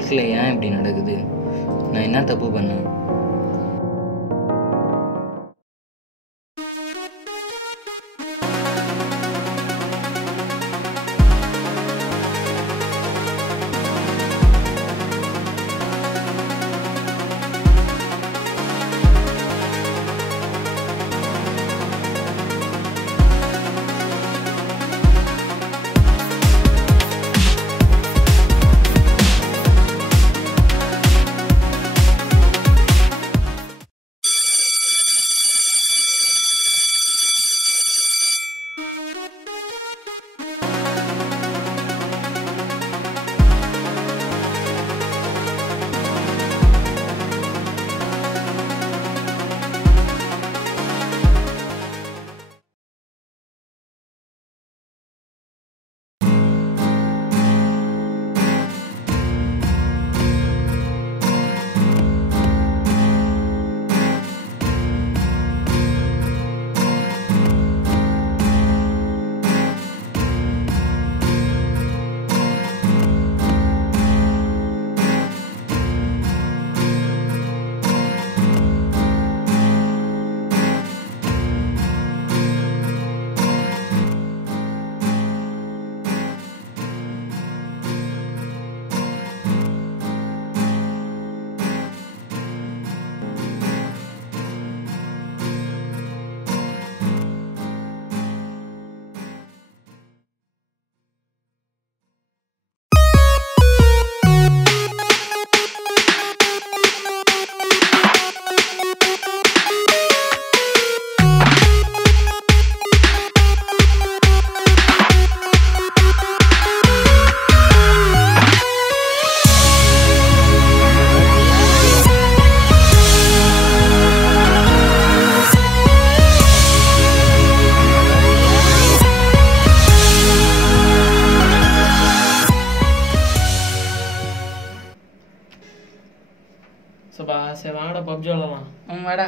வாழ்க்கையில் ஏன் இப்படி நடக்குது? நான் என்ன தப்பு பண்ணேன்? சரி வாங்கடா பப்ஜி விளாடலாம். வாடா.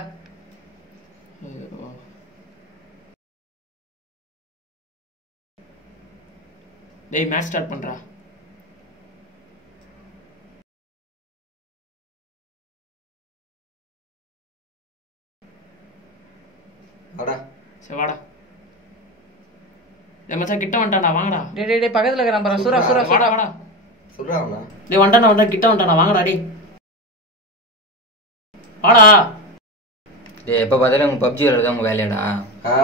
டேய் மேட்ச் ஸ்டார்ட் பண்றா. வாடா. சரி வாடா. டேய் மச்சான் கிட்ட வந்துட்டான்டா வாங்கடா. டேய் பக்கத்துல இருக்கறான் பாரு. சுரா வாடா. சொல்றாங்களா? டேய் வந்துட்டான்டா கிட்ட வந்துட்டான்டா வாங்கடா டேய். வாடா. டேய் எப்போ பார்த்தாலும் உங்கள் பப்ஜி விளாடுறது உங்கள் வேலையாடா?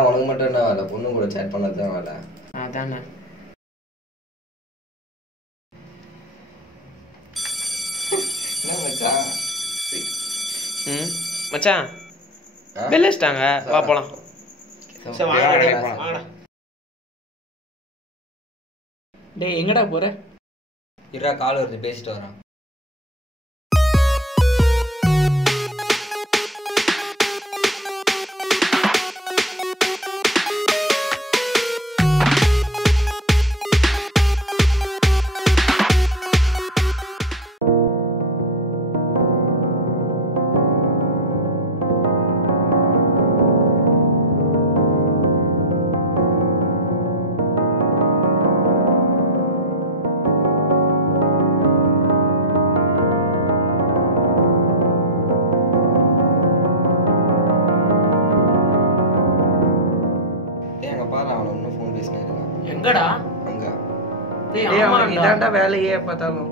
உனக்கு மட்டும் என்ன வேலை? பொண்ணு கூட சேட் பண்ணது தான் வேலை. அதானே. என்ன மச்சான்? மச்சான் பெல் அடிச்சிட்டாங்க. வா போலாம். சரி வாங்கடா. டேய் எங்கடா போற? இருடா கால் வருது பேசிட்டு வரான். எங்கடா? அங்க. டேய் அவன் இதான்டா வேலையே பார்த்தாலும்.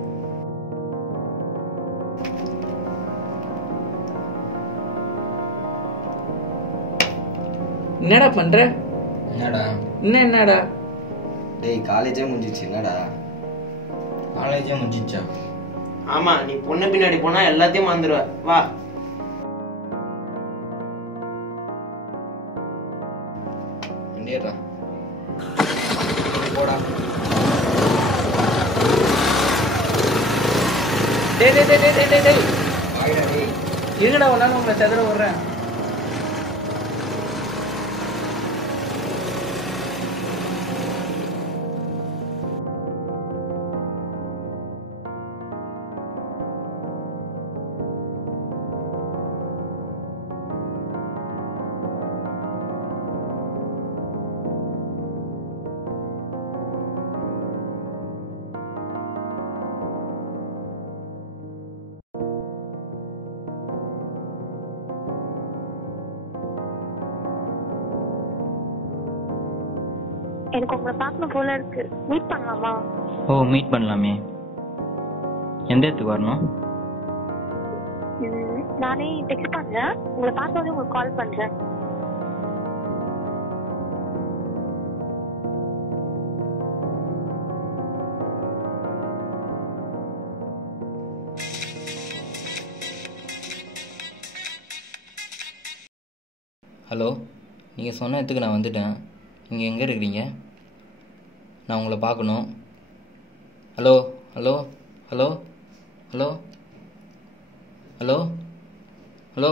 என்னடா பண்ற? என்னடா? டேய் காலேஜே முடிஞ்சிச்சு. என்னடா காலேஜே முடிஞ்சிச்சா? ஆமா நீ பொண்ணு பின்னாடி போனா எல்லாத்தையும் மறந்துடுவ. வா. இண்டியடா போடா. டேய் வாடா டேய். இருங்கடா ஒரு நாள் உங்களை செதற விடுறேன். எனக்கு உங்களை பார்க்கணும் போல இருக்கு. மீட் பண்ணலாமா? ஓ மீட் பண்ணலாமே. எந்த இடத்துக்கு வரணும்? நானே டெக்ஸ்ட் பண்றேன். உங்களை பார்த்தோன்னே உங்களுக்கு கால் பண்றேன். ஹலோ, நீங்கள் சொன்ன இடத்துக்கு நான் வந்துட்டேன். நீங்கள் எங்கே இருக்கிறீங்க? நான் உங்களை பார்க்கணும். Hello hello hello hello hello hello.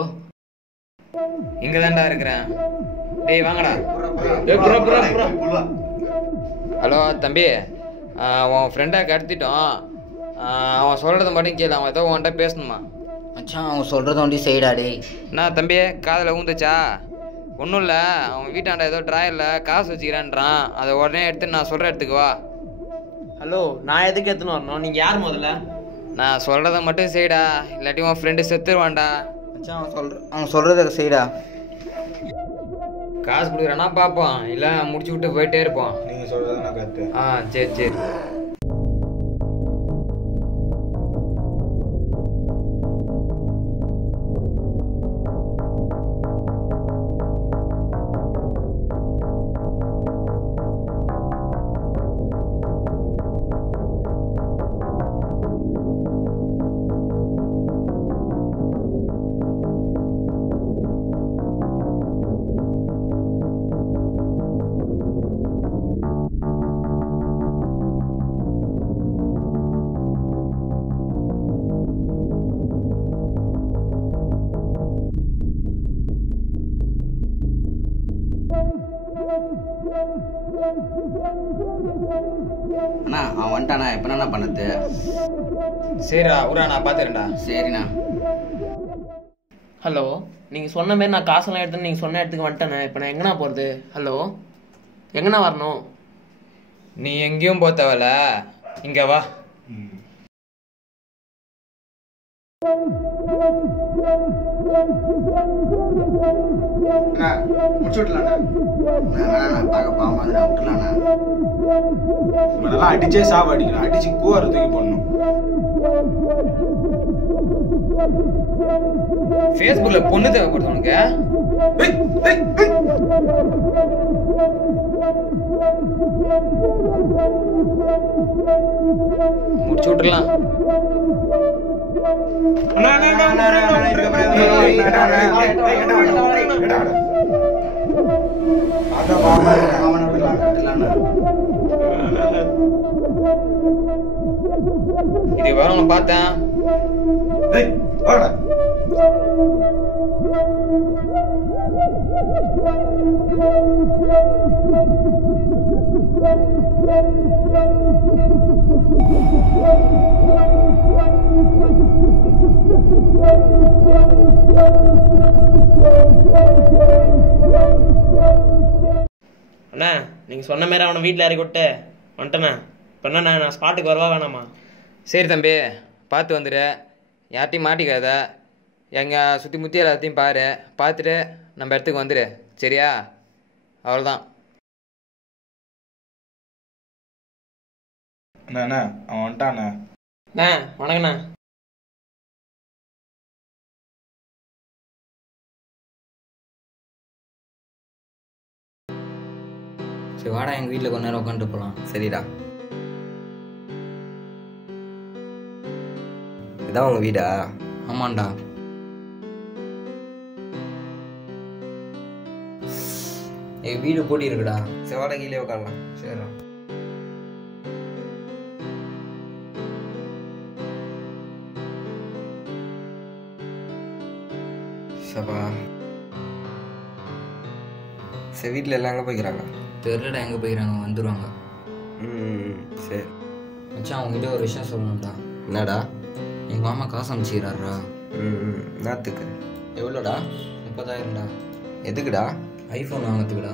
இங்க தான்டா இருக்கிறேன். டேய் வாங்கடா. ஹலோ தம்பி, உன் ஃப்ரெண்டை கடத்திட்டோம். அவன் சொல்கிறத மட்டும் கேளு. அவன் ஏதோ உன்கிட்ட பேசணுமா? மச்சான் அவன் சொல்கிறத ஒண்டி செய்டா டேய். என்ன தம்பி, காதில் ஊந்துச்சா? ஒன்றும் இல்லை, அவன் வீட்டாண்ட ஏதோ ட்ராயரில் காசு வச்சுக்கிறான்றான். அதை உடனே எடுத்து நான் சொல்கிற இடத்துக்கு வா. ஹலோ, நான் எதுக்கு எடுத்துன்னு வரணும்? நீங்க யார் முதல்ல? நான் சொல்கிறத மட்டும் செய்டா, இல்லாட்டி உன் ஃப்ரெண்டு செத்துருவான்டா. மச்சான் அவன் சொல்கிறத செய்டா. காசு கொடுக்குறானா பார்ப்போம், இல்லை முடிச்சு விட்டு போயிட்டே இருப்போம். நீங்க சொல்றதுனா கரெக்ட். சரி சரி. அண்ணா அவன் வந்துட்டானா? எப்ப என்ன பண்ணது? சரிடா ஊரா, நான் பார்த்துறேன்டா. சரிண்ணா. ஹலோ, நீங்க சொன்ன மாதிரி நான் காசெல்லாம் எடுத்துன்னு நீங்க சொன்ன இடத்துக்கு வந்துட்டேனே. இப்போ நான் எங்கண்ணா போறது? ஹலோ, எங்கண்ணா வரணும்? நீ எங்கேயும் போக தேவையில்ல, இங்கே வா. முடிச்சு விட்டலாண்ணா. பார்க்க பாவமா விட்டுலாண்ணா. இவனெல்லாம் அடிச்சே சாவ அடிக்கணும். அடிச்சு கூவார தூக்கி போடணும். ஃபேஸ்புக்ல பொண்ணு தேவைப்படுது உனக்கு? முடிச்சு விட்டுலாம். இது வரும் பார்த்தேன். அண்ணா, நீங்க சொன்ன மாதிரி அவனை வீட்டில் இறக்கி விட்டு வந்துட்டேண்ணா. இப்போ என்ன நான் ஸ்பாட்டுக்கு வரவா வேணாமா? சரி தம்பி, பார்த்து வந்துடு. யார்ட்டையும் மாட்டிக்காத. எங்கள் சுற்றி முற்றி எல்லாத்தையும் பாரு. பார்த்துட்டு நம்ம இடத்துக்கு வந்துடு. சரியா? அவ்வளோதான். அண்ணா அவன் வந்துட்டாண்ணா. அண்ணா வணக்கண்ணா. சரி வாடா, எங்கள் வீட்டில் கொஞ்ச நேரம் உட்காந்துட்டு போகலாம். சரிடா. இதான் உங்க வீடா? ஆமாண்டா. என் வீடு போட்டி இருக்குடா. செவாட கீழே உட்காரலாம். சரிடா. சபா. சரி, வீட்டில் எல்லாம் எங்கே போய்க்கிறாங்க? தெரியலடா எங்கே போய்க்கிறாங்க, வந்துடுவாங்க. சரி. மச்சான் அவங்ககிட்ட ஒரு விஷயம் சொல்லணும்டா. என்னடா? எங்கள் மாமா காசு அனுப்பிச்சிக்கிறாரா. என்னத்துக்கு? எவ்வளோடா? 30,000டா. எதுக்குடா? ஐஃபோன் வாங்கிறதுக்குடா.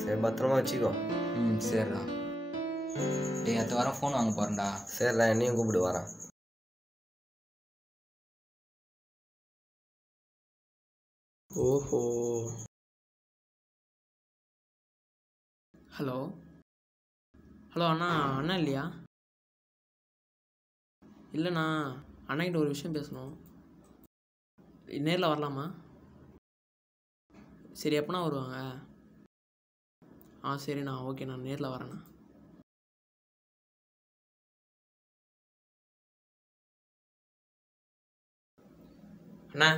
சரி, பத்திரமா வச்சுக்கோ. சரிடா. டேய் அடுத்த வாரம் ஃபோன் வாங்க போகிறேன்டா. சரிடா, என்னையும் கூப்பிடு வரேன். ஓஹோ. ஹலோ ஹலோ அண்ணா, அண்ணா இல்லையா? இல்லைண்ணா, அண்ணாக்கிட்ட ஒரு விஷயம் பேசணும். நேரில் வரலாமா? சரி, எப்போண்ணா வருவாங்க? சரிண்ணா, ஓகே, நான் நேரில் வரேண்ணா. அண்ணா,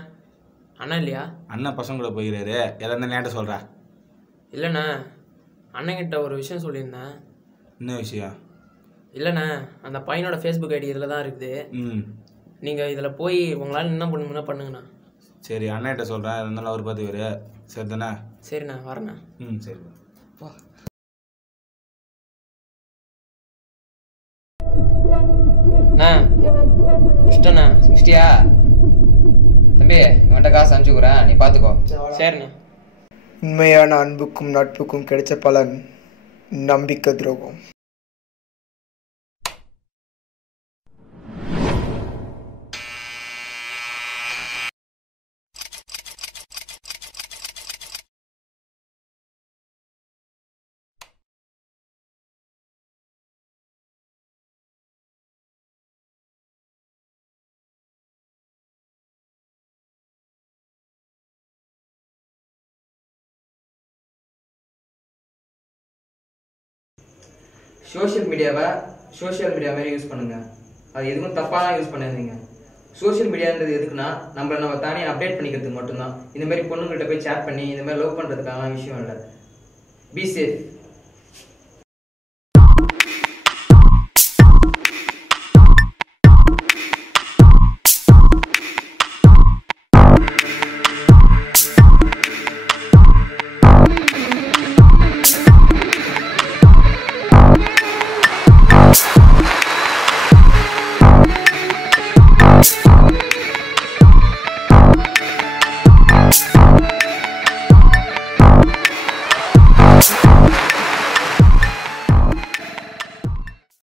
அண்ணா இல்லையா? அண்ணன் பசங்க கூட போயிறாரு. எல்லாம் நேட்ட சொல்கிறா. இல்லைண்ணா, அண்ணன்கிட்ட ஒரு விஷயம் சொல்லியிருந்தேன். என்ன விஷயம்? இல்லைண்ணா, அந்த பையனோட ஃபேஸ்புக் ஐடி இதில் தான் இருக்குது. நீங்கள் இதில் போய் உங்களால் என்ன பண்ணுங்கன்னா பண்ணுங்கண்ணா. சரி, அண்ணன்கிட்ட சொல்கிறேன். இருந்தாலும் அவர் பார்த்து வரு. சரி தானே? சரிண்ணா, வரேண்ணா. சரி. அண்ணா முடிச்சிட்டண்ணா. முடிச்சிட்டியா? தம்பி, இவன்கிட்ட காசு அனுப்பிச்சுக்கிறேன், நீ பார்த்துக்கோ. சரிண்ணா. உண்மையான அன்புக்கும் நட்புக்கும் கிடைச்ச பலன் நம்பிக்கை துரோகம். சோஷியல் மீடியாவை சோஷியல் மீடியா மாதிரி யூஸ் பண்ணுங்கள். அது எதுவும் தப்பாலாம் யூஸ் பண்ணாதீங்க. சோஷியல் மீடியான்றது எதுக்குன்னா நம்ம தானே அப்டேட் பண்ணிக்கிறதுக்கு மட்டும்தான். இந்த மாதிரி பொண்ணுங்கள்கிட்ட போய் சேட் பண்ணி இந்த மாதிரி லவ் பண்ணுறதுக்கான விஷயம் இல்லை. Be safe.